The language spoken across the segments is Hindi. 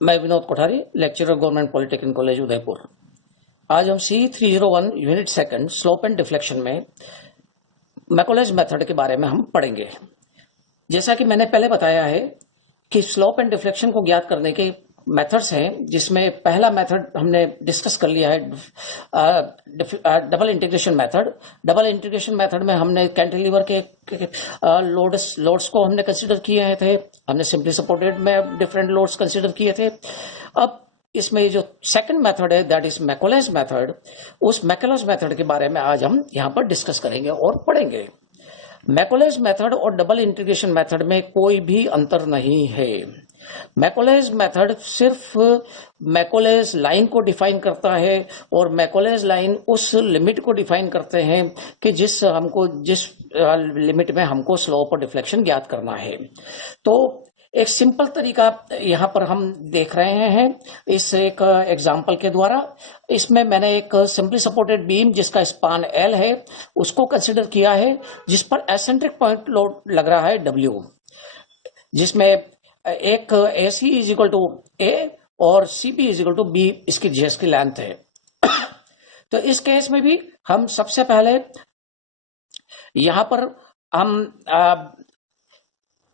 मैं Vinod Kothari, lecturer government polytechnic college Udaipur. आज हम C301 unit second slope and deflection में मैकोलेज मेथड के बारे में हम पढ़ेंगे। जैसा कि मैंने पहले बताया है कि स्लोप एंड डिफ्लेक्शन को ज्ञात करने के मेथड्स हैं, जिसमें पहला मेथड हमने डिस्कस कर लिया है, double integration method. Double integration method में हमने कैंटिलीवर के लोड्स को हमने कंसीडर किए थे। हमने सिंपली सपोर्टेड में डिफरेंट लोड्स कंसीडर किए थे। अब इसमें जो सेकंड मेथड है, दैट इज मैकोलेज मेथड। उस मैकोलेज मेथड के बारे में आज हम यहाँ पर डिस्कस करेंगे और पढ़ेंगे। मैकोलेज मेथड और डबल इंटीग्रेशन मेथड में कोई भी अंतर नहीं है। मैकोलेज मेथड सिर्फ मैकोलेज लाइन को डिफाइन करता है, और मैकोलेज लाइन उस लिमिट को डिफाइन करते हैं कि जिस लिमिट में हमको स्लोप और डिफ्लेक्शन ज्ञात करना है। तो एक सिंपल तरीका यहाँ पर हम देख रहे हैं इस एक एग्जाम्पल के द्वारा। इसमें मैंने एक सिंपली सपोर्टेड बीम जिसका स्पान L है उसको कंसिडर किया है, जिस पर एसेंट्रिक पॉइंट लोड लग रहा है W, जिसमें एक AC is equal to A और CB is equal to B इसकी जेस की लेंथ है। तो इस केस में भी हम सबसे पहले यहां पर हम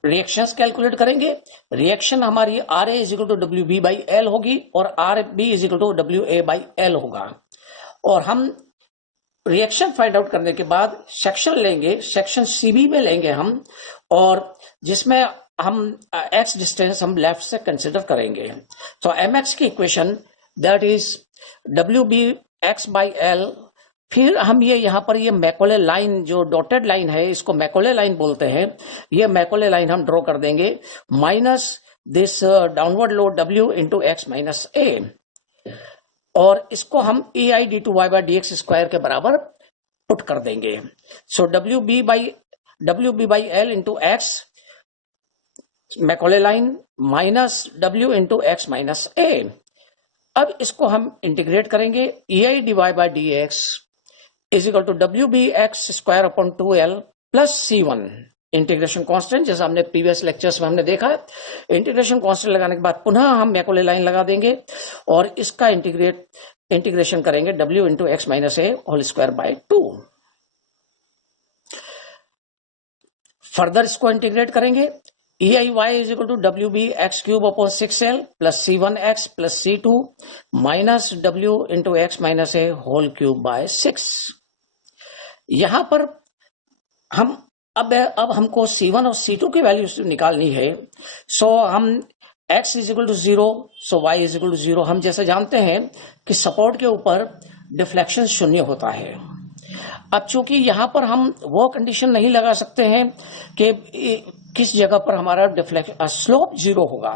रिएक्शंस कैलकुलेट करेंगे। रिएक्शन हमारी RA is equal to WB by L होगी और RB is equal to WA by L होगा। और हम रिएक्शन फाइंड आउट करने के बाद सेक्शन लेंगे, सेक्शन CB में लेंगे हम, और जिसमें हम x डिस्टेंस हम लेफ्ट से कंसिडर करेंगे। तो mx की equation that is WBx by L। फिर हम ये यहाँ पर ये मैकोले लाइन जो डॉटेड लाइन है, इसको मैकोले लाइन बोलते हैं। ये मैकोले लाइन हम ड्रॉ कर देंगे minus this downward load W into x minus A, और इसको हम EI d2y by dx square के बराबर पुट कर देंगे। So WB by L into x Macaulay line minus W into x minus A। अब इसको हम इंटीग्रेट करेंगे। EI dy by dx is equal to WBx square upon 2L plus C1 integration constant, जैसा हमने प्रीवियस लेक्चर्स में हमने देखा है। इंटीग्रेशन कांस्टेंट लगाने के बाद पुनः हम मैकोले लाइन लगा देंगे और इसका इंटीग्रेशन करेंगे W into x minus A whole square by 2। Further इसको इंटीग्रेट करेंगे। EIY is equal to WB x cube upon 6L plus C1x plus C2 minus W into x minus A whole cube by 6। यहां पर हम अब हमको C1 और C2 की वैल्यू निकालनी है। सो हम x is equal to 0, so y is equal to 0। हम जैसे जानते हैं कि सपोर्ट के ऊपर डिफ्लेक्शन शून्य होता है। अब चूंकि यहां पर हम वो कंडीशन नहीं लगा सकते हैं कि किस जगह पर हमारा डिफ्लेक्शन स्लोप 0 होगा,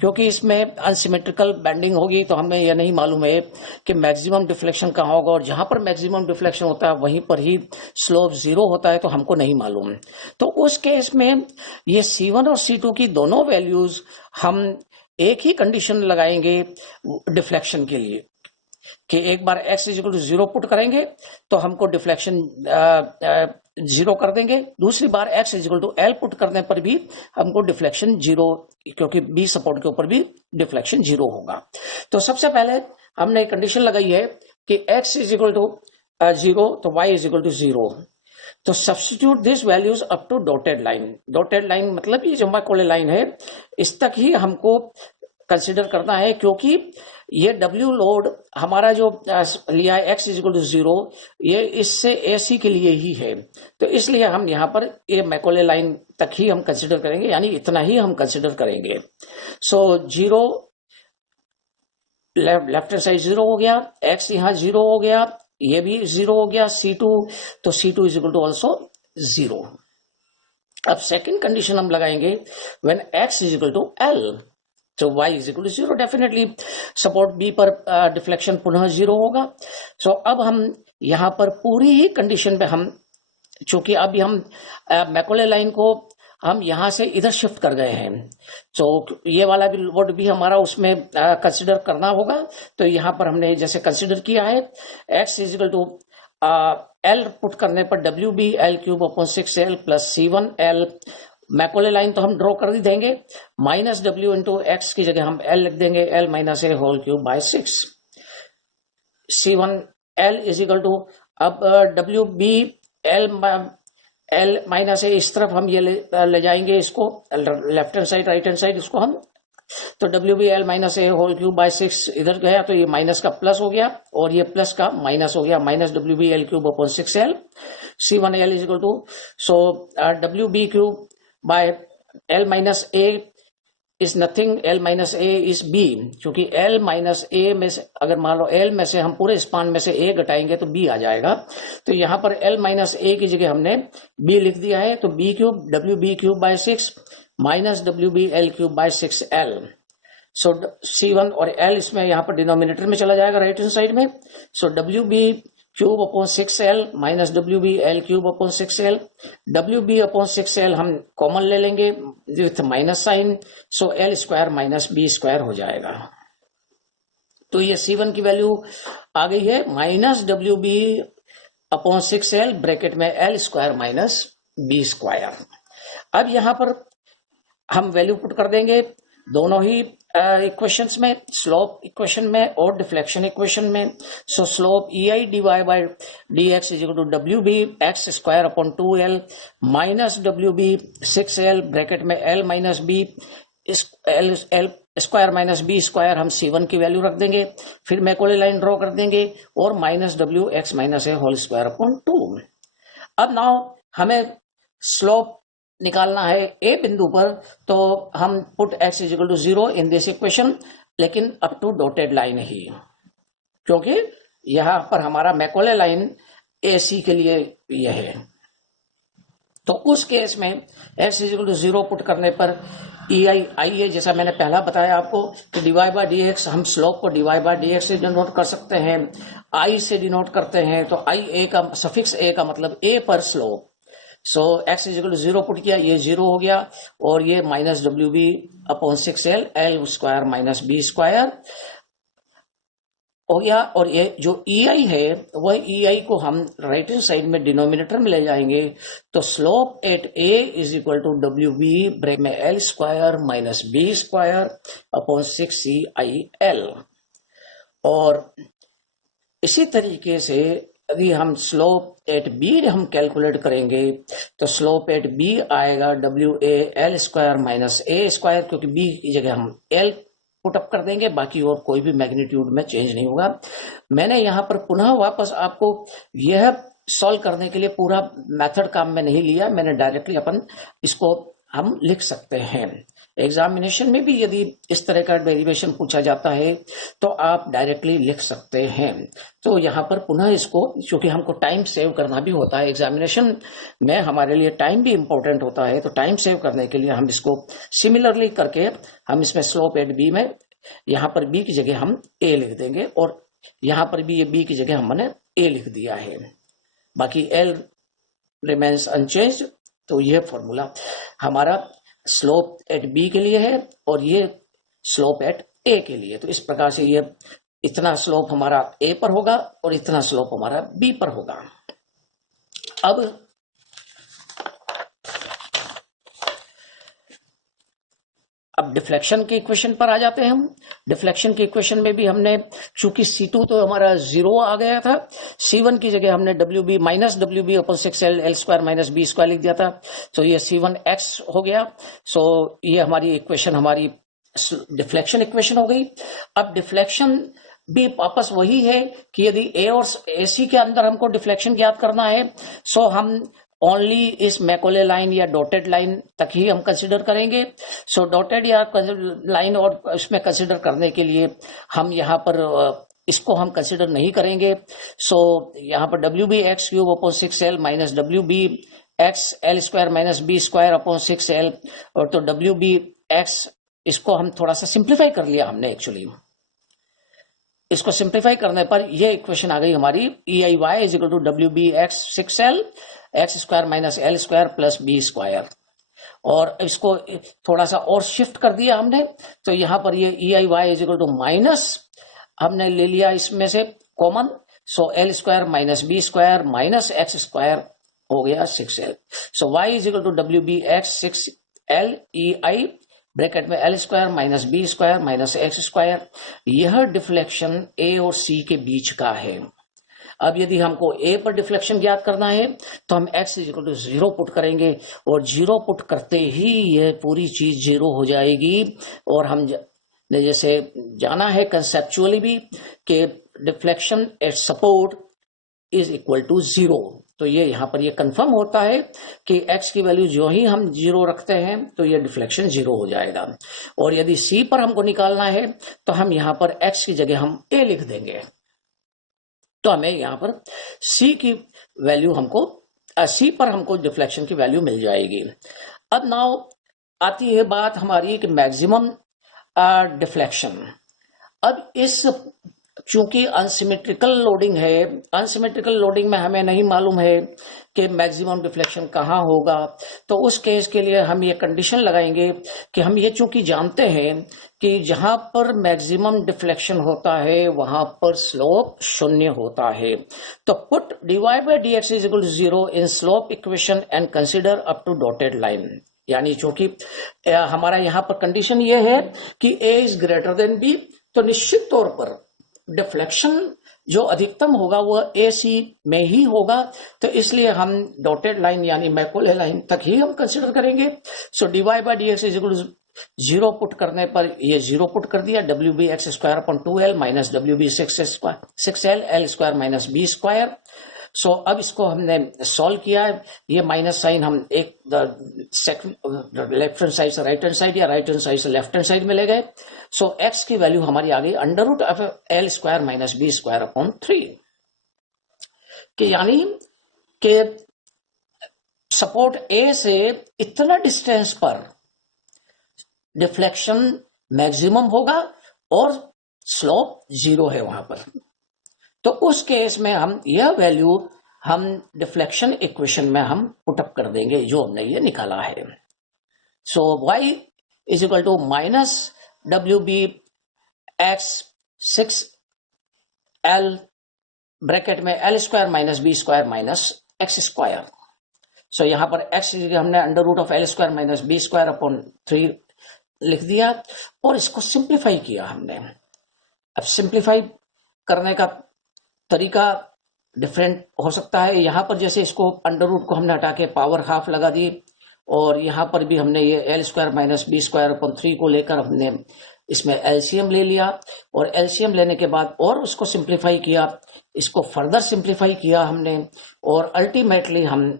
क्योंकि इसमें अनसिमेट्रिकल बेंडिंग होगी, तो हमें यह नहीं मालूम है कि मैक्सिमम डिफ्लेक्शन कहाँ होगा, और जहां पर मैक्सिमम डिफ्लेक्शन होता है वहीं पर ही स्लोप 0 होता है, तो हमको नहीं मालूम। तो उस केस में ये C1 और C2 की दोनों वैल्यूज हम एक ही कंडीशन लगाएंगे डिफ्लेक्शन के लिए कि एक बार x is equal to 0 put करेंगे तो हमको डिफ्लेक्शन 0 कर देंगे। दूसरी बार x is equal to L put करने पर भी हमको डिफ्लेक्शन 0, क्योंकि B सपोर्ट के ऊपर भी डिफ्लेक्शन 0 होगा। तो सबसे पहले हमने कंडीशन लगाई है कि x इज इक्वल टू 0 तो y इज इक्वल टू 0। तो substitute this values up to dotted line. Dotted line मतलब ये जो मैकोले लाइन है, इस तक ही हमको कंसिडर करना है, क्योंकि ये W लोड हमारा जो लिया है x इज इक्वल टू 0, ये इससे AC के लिए ही है। तो इसलिए हम यहाँ पर ये मैकोले लाइन तक ही हम कंसिडर करेंगे, यानी इतना ही हम कंसिडर करेंगे। सो 0 लेफ्ट हैंड साइड 0 हो गया, x यहाँ 0 हो गया, ये भी 0 हो गया, C2 तो C2 is equal to also 0। अब सेकेंड कंडीशन हम लगाएंगे when x is equal to L, तो y is equal to 0। Definitely support B पर डिफ्लेक्शन पुनः 0 होगा। सो अब हम यहाँ पर पूरी ही कंडीशन पे हम, चूंकि अभी हम मैकोले लाइन को हम यहाँ से इधर शिफ्ट कर गए हैं, तो ये वाला भी लोड भी हमारा उसमें कंसिडर करना होगा। तो यहाँ पर हमने जैसे कंसिडर किया है x is equal to L put करने पर WB L cube upon 6L plus C1L Macaulay line तो हम ड्रॉ कर ही देंगे, माइनस डब्ल्यू इंटू एक्स की जगह हम एल लिख देंगे, L minus A whole cube by 6। C1 L is equal to, अब W B L minus A इस तरफ हम ये ले जाएंगे, इसको left hand side right hand side इसको हम, तो W B L minus A whole cube by 6 इधर गया तो ये माइनस का प्लस हो गया और ये प्लस का माइनस हो गया, minus W B L cube upon 6L। C1 L is equal to, so W B cube by L minus A is nothing, L minus A is B, क्योंकि एल माइनस ए में से अगर मान लो एल में से हम पूरे स्पान में से ए घटाएंगे तो बी आ जाएगा, तो यहां पर एल माइनस ए की जगह हमने बी लिख दिया है, तो B cube W B cube by 6 minus W B L cube by 6L। So C1 और L इसमें यहां पर डिनोमिनेटर में चला जाएगा राइट हैंड साइड में, so W B cube upon 6L minus W B L cube upon 6L, W B upon 6L हम कॉमन ले लेंगे with minus sign, so L square minus B square हो जाएगा। तो ये C1 की वैल्यू आ गई है minus W B upon 6L bracket में L square minus B square. अब यहां पर हम वैल्यू पुट कर देंगे दोनों ही इक्वेशंस में, स्लोप इक्वेशन में और डिफ्लेक्शन इक्वेशन में। So slope EI dy by dx is equal to W B x square upon 2L minus W B 6L bracket में L minus B L square minus B square, हम C1 की वैल्यू रख देंगे, फिर मैकोले लाइन ड्रॉ कर देंगे और minus W x minus A whole square upon 2। अब नाउ हमें स्लोप निकालना है ए बिंदु पर, तो हम put x is equal to 0 in this equation, लेकिन अप टू डॉटेड लाइन ही, क्योंकि यहां पर हमारा मैकोले लाइन AC के लिए यह है। तो उस केस में x is equal to 0 put करने पर EI I है, जैसा मैंने पहला बताया आपको कि डिवाइड बाय dx, हम स्लोप को डिवाइड बाय dx से डिनोट कर सकते हैं, I से डिनोट करते हैं, तो I a का सफिक्स a का मतलब a पर slope. So x is equal to 0 put किया, ये 0 हो गया और ये minus W B upon 6L L square minus B square हो गया। और ये जो EI है वह EI को हम राइट हैंड साइड में डिनोमिनेटर में ले जाएंगे, तो slope at A is equal to W B bracket में L square minus B square upon 6CIL। और इसी तरीके से यदि हम स्लोप एट बी हम कैलकुलेट करेंगे तो स्लोप एट बी आएगा W A L square minus A square, क्योंकि बी की जगह हम एल पुटअप कर देंगे, बाकी और कोई भी मैग्नीट्यूड में चेंज नहीं होगा। मैंने यहां पर पुनः वापस आपको यह सॉल्व करने के लिए पूरा मेथड काम में नहीं लिया, मैंने डायरेक्टली अपन इसको हम लिख सकते हैं। एग्जामिनेशन में भी यदि इस तरह का डेरिवेशन पूछा जाता है तो आप डायरेक्टली लिख सकते हैं। तो यहाँ पर पुनः इसको, क्योंकि हमको टाइम सेव करना भी होता है, एग्जामिनेशन में हमारे लिए टाइम भी इंपॉर्टेंट होता है, तो टाइम सेव करने के लिए हम इसको सिमिलरली करके हम इसमें स्लोप एट बी में यहाँ पर बी की जगह हम ए लिख देंगे और यहाँ पर भी ये बी की जगह हमने ए लिख दिया है, बाकी एल रिमेन्स अनचेंज। तो यह फॉर्मूला हमारा स्लोप एट बी के लिए है और ये स्लोप एट ए के लिए। तो इस प्रकार से ये इतना स्लोप हमारा ए पर होगा और इतना स्लोप हमारा बी पर होगा। अब डिफ्लेक्शन के इक्वेशन पर आ जाते हैं हम। डिफ्लेक्शन के इक्वेशन में भी हमने, चूंकि C2 तो हमारा 0 आ गया था, C1 की जगह हमने WB minus WB upon 6L L square minus B square लिख दिया था, तो ये C1x हो गया। सो ये हमारी इक्वेशन हमारी डिफ्लेक्शन इक्वेशन हो गई। अब डिफ्लेक्शन भी वापस वही है कि यदि A और AC के अंदर हमको डिफ्लेक्शन ज्ञात करना है, सो हम ओनली इस मैकोले लाइन या डॉटेड लाइन तक ही हम कंसिडर करेंगे। सो डॉटेड या लाइन और इसमें कंसिडर करने के लिए हम यहाँ पर इसको हम कंसिडर नहीं करेंगे। सो यहाँ पर W B x cube upon 6L minus W B x L square minus B square upon 6L, और तो डब्ल्यू बी एक्स इसको हम थोड़ा सा सिंप्लीफाई कर लिया हमने। एक्चुअली इसको सिंप्लीफाई करने पर यह इक्वेशन आ गई हमारी EIY is equal to W B x 6L x square minus L square plus B square, और इसको थोड़ा सा और शिफ्ट कर दिया हमने, तो यहां पर ये EIY is equal to minus हमने ले लिया इसमें से common, so L square minus B square minus X square हो गया 6L। So y is equal to W B X 6 L E I bracket में L square minus B square minus X square, यह डिफ्लेक्शन ए और सी के बीच का है। अब यदि हमको ए पर डिफ्लेक्शन ज्ञात करना है तो हम x is equal to 0 put करेंगे, और 0 पुट करते ही यह पूरी चीज 0 हो जाएगी। और हम ने जैसे जाना है कंसेप्चुअली भी कि deflection at support is equal to 0, तो ये यहाँ पर ये कंफर्म होता है कि x की वैल्यू जो ही हम 0 रखते हैं तो ये डिफ्लेक्शन 0 हो जाएगा। और यदि c पर हमको निकालना है तो हम यहाँ पर x की जगह हम a लिख देंगे, तो हमें यहाँ पर c की वैल्यू हमको c पर हमको डिफ्लेक्शन की वैल्यू मिल जाएगी। अब नाउ आती है बात हमारी कि मैक्सिमम डिफ्लेक्शन। अब इस चूंकि अनसिमेट्रिकल लोडिंग है, अनसिमेट्रिकल लोडिंग में हमें नहीं मालूम है कि मैक्सिमम डिफ्लेक्शन कहाँ होगा, तो उस केस के लिए हम ये कंडीशन लगाएंगे कि हम ये चूंकि जानते हैं कि जहां पर मैक्सिमम डिफ्लेक्शन होता है वहां पर स्लोप 0 होता है। तो put dy by dx is equal to 0 in slope equation and consider up to dotted line. यानी चूंकि हमारा यहाँ पर कंडीशन ये है कि a is greater than b, तो निश्चित तौर पर डिफ्लेक्शन जो अधिकतम होगा वह ए सी में ही होगा, तो इसलिए हम डॉटेड लाइन यानी मैकोले लाइन तक ही हम कंसिडर करेंगे। So dy by D x is equal to 0 put करने पर ये 0 पुट कर दिया, W B x square upon 2l minus W B 6l L square minus B square. So अब इसको हमने सॉल्व किया है, ये माइनस साइन हम एक लेफ्ट हैंड साइड से राइट हैंड साइड या राइट हैंड साइड से लेफ्ट हैंड साइड में ले गए। सो x की वैल्यू हमारी आ गई under root of L square minus B square upon 3, कि यानी कि सपोर्ट ए से इतना डिस्टेंस पर डिफ्लेक्शन मैक्सिमम होगा और स्लोप 0 है वहां पर। तो उस केस में हम यह वैल्यू हम डिफ्लेक्शन इक्वेशन में हम पुटअप कर देंगे जो हमने ये निकाला है। So y is equal to minus W B x 6l bracket में L square minus B square minus X square. So यहां पर x हमने under root of L square minus B square upon 3 लिख दिया और इसको सिंप्लीफाई किया हमने। अब सिंप्लीफाई करने का तरीका डिफरेंट हो सकता है। यहां पर जैसे इसको अंडर रूट को हमने हटा के पावर हाफ लगा दी, और यहां पर भी हमने ये L square minus B square upon 3 को लेकर हमने इसमें एलसीएम ले लिया, और एलसीएम लेने के बाद और उसको सिंप्लीफाई किया, इसको फर्दर सिंप्लीफाई किया हमने, और अल्टीमेटली हम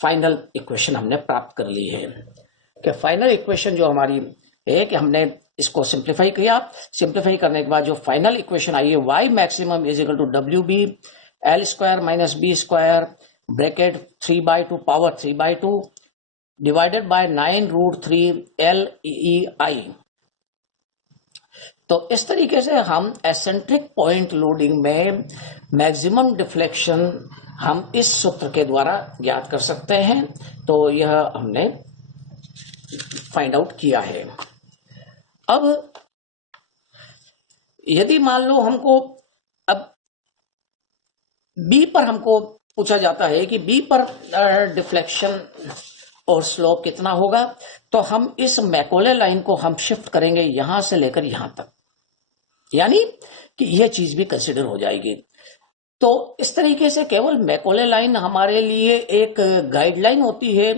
फाइनल इक्वेशन हमने प्राप्त कर ली है। कि फाइनल इक्वेशन जो हमारी है कि हमने इसको सिंप्लीफाई किया, सिंप्लीफाई करने के बाद जो फाइनल इक्वेशन आई है y maximum is equal to W B L square minus B square bracket 3/2 power 3/2 divided by 9 root 3 L E I. तो इस तरीके से हम एसेंट्रिक पॉइंट लोडिंग में मैक्सिमम डिफ्लेक्शन हम इस सूत्र के द्वारा ज्ञात कर सकते हैं। तो यह हमने फाइंड आउट किया है। अब यदि मान लो हमको अब बी पर हमको पूछा जाता है कि बी पर डिफ्लेक्शन और स्लोप कितना होगा, तो हम इस मैकोले लाइन को हम शिफ्ट करेंगे यहां से लेकर यहां तक, यानी कि यह चीज भी कंसिडर हो जाएगी। तो इस तरीके से केवल मैकोले लाइन हमारे लिए एक गाइडलाइन होती है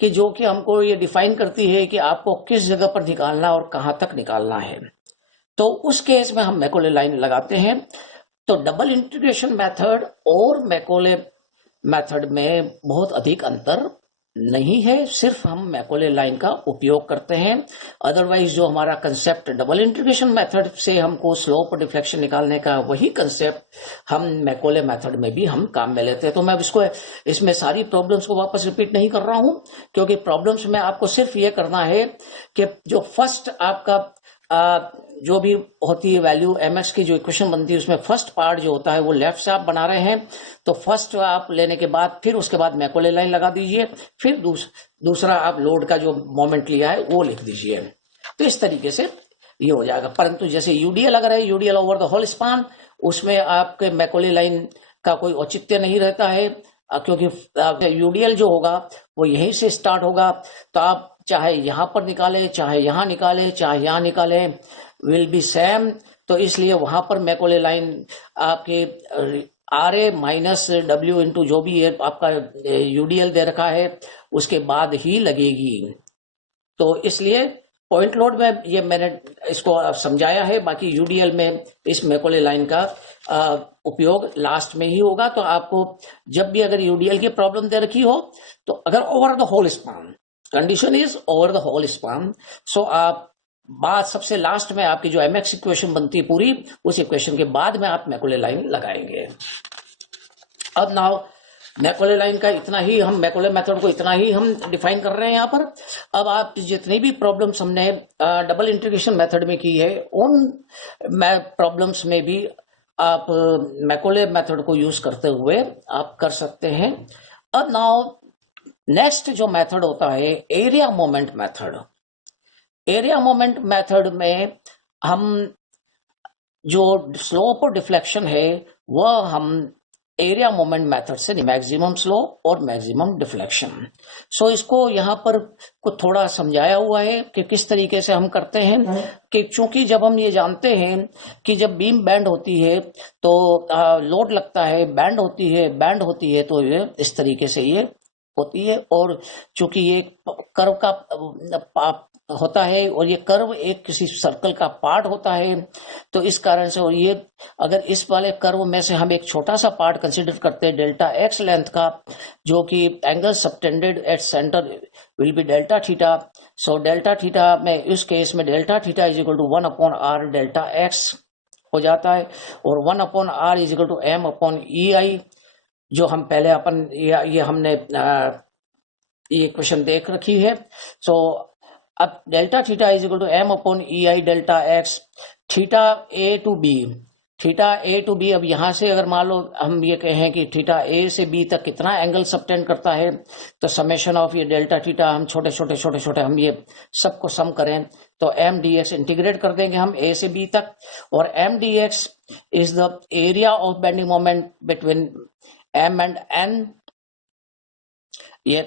कि जो कि हमको ये डिफाइन करती है कि आपको किस जगह पर निकालना और कहां तक निकालना है। तो उस केस में हम मैकोले लाइन लगाते हैं। तो डबल इंटीग्रेशन मेथड और मैकोले मेथड में बहुत अधिक अंतर नहीं है, सिर्फ हम मैकोले लाइन का उपयोग करते हैं। अदरवाइज जो हमारा कंसेप्ट डबल इंटीग्रेशन मेथड से हमको स्लोप और डिफ्लेक्शन निकालने का, वही कंसेप्ट हम मैकोले मेथड में भी हम काम में लेते हैं। तो मैं इसमें सारी प्रॉब्लम्स को वापस रिपीट नहीं कर रहा हूं, क्योंकि प्रॉब्लम्स में आपको सिर्फ ये करना है कि जो फर्स्ट आपका जो भी होती है वैल्यू mx की जो इक्वेशन बनती है उसमें फर्स्ट पार्ट जो होता है वो लेफ्ट से आप बना रहे हैं, तो फर्स्ट आप लेने के बाद फिर उसके बाद मैकोले लाइन लगा दीजिए, फिर दूसरा आप लोड का जो मोमेंट लिया है वो लिख दीजिए। तो इस तरीके से ये हो जाएगा। परंतु जैसे यूडीएल अगर है, UDL over the whole span, उसमें आपके मैकोले लाइन का कोई औचित्य नहीं रहता है। क्योंकि यूडीएल जो होगा वो यहीं से स्टार्ट होगा, तो आप चाहे यहां पर निकाले, चाहे यहां निकाले, चाहे यहां निकाले, विल बी सेम। तो इसलिए वहां पर मैकॉले लाइन आपके R A minus W into जो भी ये आपका यूडीएल दे रखा है उसके बाद ही लगेगी। तो इसलिए पॉइंट लोड में ये मैंने इसको समझाया है, बाकी यूडीएल में इस मैकॉले लाइन का उपयोग लास्ट में ही होगा। तो आपको जब भी अगर यूडीएल की प्रॉब्लम दे रखी हो, तो अगर over the whole span, condition is over the whole span, so आप बात सबसे लास्ट में आपकी जो एमएक्स इक्वेशन बनती है पूरी, उस इक्वेशन के बाद में आप मैकॉले लाइन लगाएंगे। अब नाउ मैकॉले लाइन का इतना ही हम, मैकॉले मेथड को इतना ही हम डिफाइन कर रहे हैं यहाँ पर। अब आप जितनी भी प्रॉब्लम्स हमने डबल इंटीग्रेशन मेथड में की है, उन प्रॉब्लम्स में भी आप मैकॉले मेथड को यूज करते हुए आप कर सकते हैं। अब नाउ नेक्स्ट जो मेथड होता है area moment method. Area moment method में हम जो स्लोप और डिफ्लेक्शन है वह हम एरिया मोमेंट मेथड से, मैक्सिमम स्लोप और मैक्सिमम डिफ्लेक्शन, सो इसको यहाँ पर कुछ थोड़ा समझाया हुआ है कि किस तरीके से हम करते हैं। कि चूंकि जब हम ये जानते हैं कि जब बीम बैंड होती है तो लोड लगता है, बैंड होती है तो ये इस तरीके से ये होती है, और चूंकि ये कर्व का होता है और ये कर्व एक किसी सर्कल का पार्ट होता है, तो इस कारण से, और ये अगर इस वाले कर्व में से हम एक छोटा सा पार्ट कंसीडर करते हैं डेल्टा एक्स लेंथ का, जो कि angle subtended at centre will be delta theta. So delta theta में इस केस में delta theta is equal to 1/r delta x हो जाता है, और 1/r is equal to m/ei, जो हम पहले अपन ये हमने ये क्वेश्चन देख रखी है। सो अब delta theta is equal to m/ei delta x, theta A to B. अब यहां से अगर मान लो हम ये कहें कि थीटा ए से बी तक कितना एंगल सबटेंड करता है, तो समेशन ऑफ ये डेल्टा थीटा हम छोटे हम ये सबको सम करें तो एम डी एक्स इंटीग्रेट कर देंगे हम ए से बी तक, और M D x is the area of bending moment between M and N. ये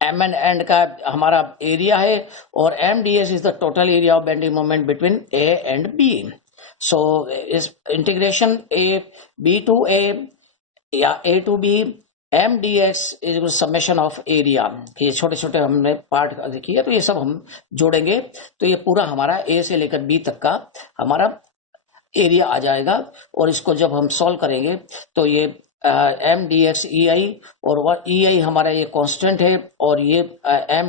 एम एंड एंड का हमारा एरिया है, और M D S is the total area of bending moment between A and B. So इस integration A B to A या A to B M D x is summation of area. ये छोटे हमने पार्ट किया, तो ये सब हम जोड़ेंगे तो ये पूरा हमारा ए से लेकर बी तक का हमारा एरिया आ जाएगा। और इसको जब हम सॉल्व करेंगे तो ये M D x E I, और वह ई आई हमारा ये कांस्टेंट है, और ये M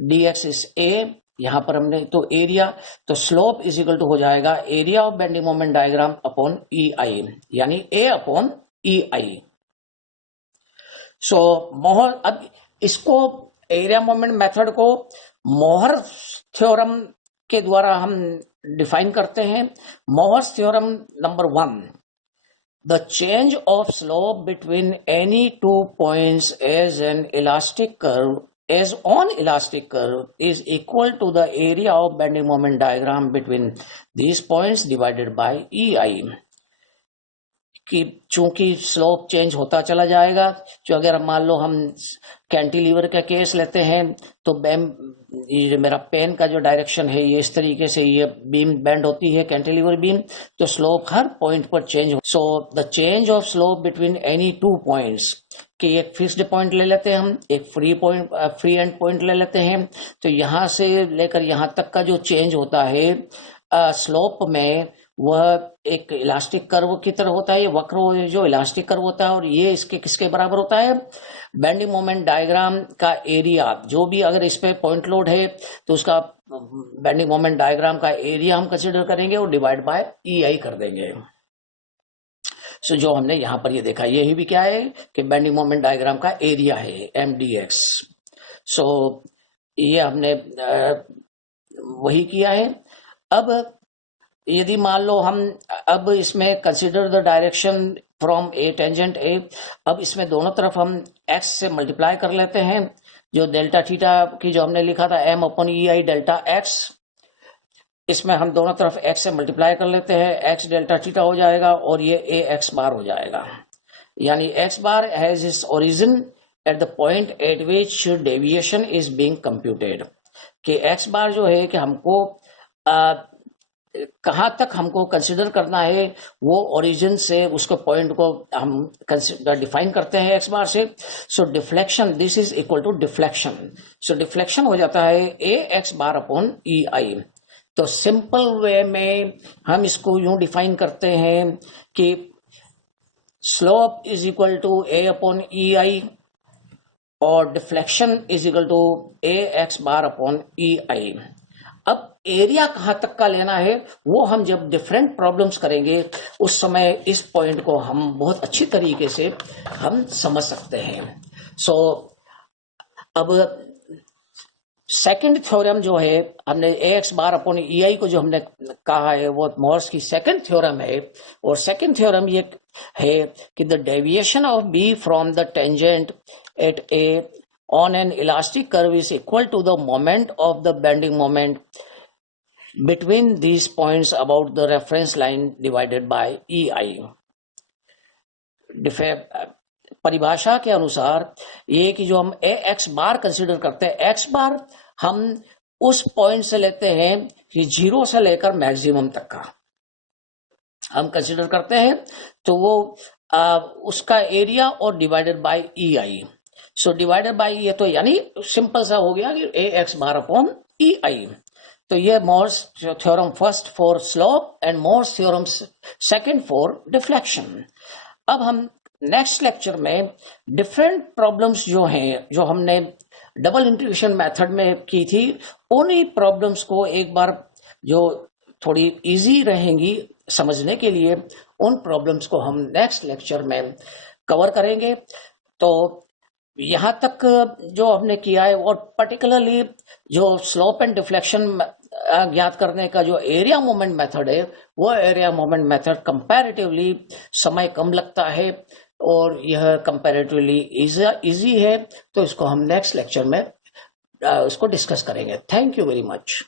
D x is A, यहां पर हमने तो एरिया, तो स्लोप इज इक्वल टू हो जाएगा area of bending moment diagram upon E I, यानी ए अपॉन ई आई। सो मोहर, अब इसको एरिया मोमेंट मेथड को मोहर थ्योरम के द्वारा हम डिफाइन करते हैं। Mohr's theorem number 1, the change of slope between any 2 points as on elastic curve is equal to the area of bending moment diagram between these points divided by EI। कि चूंकि स्लोप चेंज होता चला जाएगा, जो अगर मान लो हम कैंटिलीवर का केस लेते हैं, तो ये मेरा पेन का जो डायरेक्शन है ये इस तरीके से ये बीम बेंड होती है, कैंटिलीवर बीम, तो स्लोप हर पॉइंट पर चेंज हो। So the change of slope between any 2 points, कि एक फिक्स्ड पॉइंट ले लेते हैं हम, एक फ्री एंड पॉइंट ले लेते हैं, तो यहां से लेकर यहां तक का जो चेंज होता है स्लोप में, वह एक इलास्टिक कर्व की तरह होता है। ये वक्र जो इलास्टिक कर्व होता है, और ये इसके किसके बराबर होता है, बेंडिंग मोमेंट डायग्राम का एरिया। जो भी अगर इस पे पॉइंट लोड है तो उसका बेंडिंग मोमेंट डायग्राम का एरिया हम कंसीडर करेंगे और डिवाइड बाय ई आई कर देंगे। सो जो हमने यहां पर ये देखा, यही भी क्या है कि बेंडिंग मोमेंट डायग्राम का एरिया है एम डी एक्स। सो ये हमने वही किया है। अब यदि मान लो हम अब इसमें consider the direction from A tangent ए, अब इसमें दोनों तरफ हम एक्स से मल्टीप्लाई कर लेते हैं। जो डेल्टा थीटा की जो हमने लिखा था एम अपॉन ई आई डेल्टा एक्स, इसमें हम दोनों तरफ एक्स से मल्टीप्लाई कर लेते हैं, एक्स डेल्टा थीटा हो जाएगा और ये ए एक्स बार हो जाएगा। यानी x bar has its origin at the point eight which deviation is being computed, कि x बार जो है कि हमको कहाँ तक हमको कंसिडर करना है, वो ओरिजिन से उसको पॉइंट को हम डिफाइन करते हैं x बार से. So deflection, this is equal to deflection. So deflection हो जाता है ए X bar upon E I. तो सिंपल वे में हम इसको यूं डिफाइन करते हैं कि slope is equal to A upon E I और deflection is equal to A X bar upon E I. अब एरिया कहां तक का लेना है वो हम जब डिफरेंट प्रॉब्लम्स करेंगे उस समय इस पॉइंट को हम बहुत अच्छी तरीके से हम समझ सकते हैं. सो अब सेकंड थ्योरम जो है, हमने ए एक्स बार अपॉन ई आई को जो हमने कहा है वो मोर्स की सेकंड थ्योरम है. और सेकंड थ्योरम ये है कि the deviation of B from the tangent at A on an elastic curve is equal to the moment of the bending moment between these points about the reference line divided by EI. परिभाषा के अनुसार ये कि जो हम ए एक्स बार कंसिडर करते हैं, एक्स बार हम उस पॉइंट से लेते हैं कि 0 से लेकर मैक्सिमम तक का हम कंसिडर करते हैं, तो वो उसका एरिया और divided by E I. So divided by ये तो यानी सिंपल सा हो गया कि ए X bar upon E I. तो ये Mohr's theorem first for slope and Mohr's theorem second for deflection. अब हम नेक्स्ट लेक्चर में डिफरेंट प्रॉब्लम्स जो हैं, जो हमने डबल इंटीग्रेशन मेथड में की थी, उन्हीं प्रॉब्लम्स को एक बार जो थोड़ी इजी रहेंगी समझने के लिए, उन प्रॉब्लम्स को हम नेक्स्ट लेक्चर में कवर करेंगे. तो यहां तक जो हमने किया है, और पर्टिकुलरली जो स्लोप एंड डिफ्लेक्शन ज्ञात करने का जो एरिया मोमेंट मेथड है, वो एरिया मोमेंट मेथड कंपैरेटिवली समय कम लगता है और यह कंपैरेटिवली इजी है. तो इसको हम नेक्स्ट लेक्चर में उसको डिस्कस करेंगे. Thank you very much.